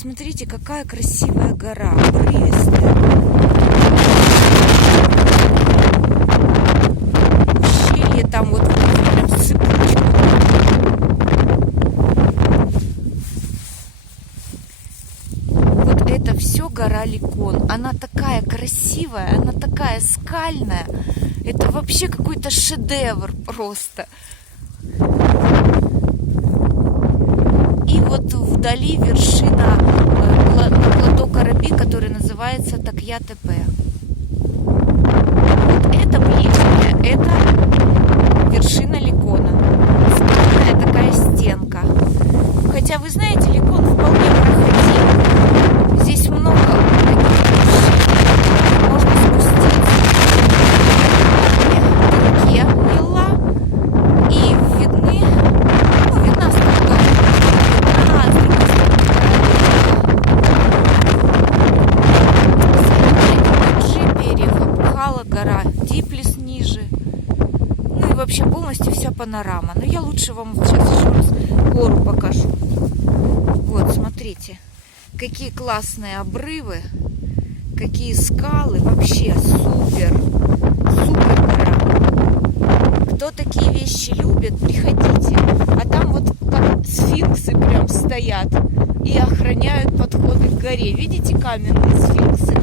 посмотрите, какая красивая гора, обрывистая. Ущелье там вот прям цепочка. Вот это все гора Ликон. Она такая красивая, она такая скальная. Это вообще какой-то шедевр просто. И вот вдали вершина плато Караби, который называется Такья-Тепе. Вот это ближняя, это вершина Ликона. Скальная такая стенка. Хотя, вы знаете, Ликон вполне проходим. Здесь много можно спуститься к реке Нила, и видны, ну, видна струга. Гора Диплис ниже. Ну и вообще полностью вся панорама. Но я лучше вам сейчас еще раз гору покажу. Вот, смотрите, какие классные обрывы, какие скалы. Вообще супер, супер гора. Кто такие вещи любит, приходите. А там вот как сфинксы прям стоят и охраняют подходы к горе. Видите каменные сфинксы?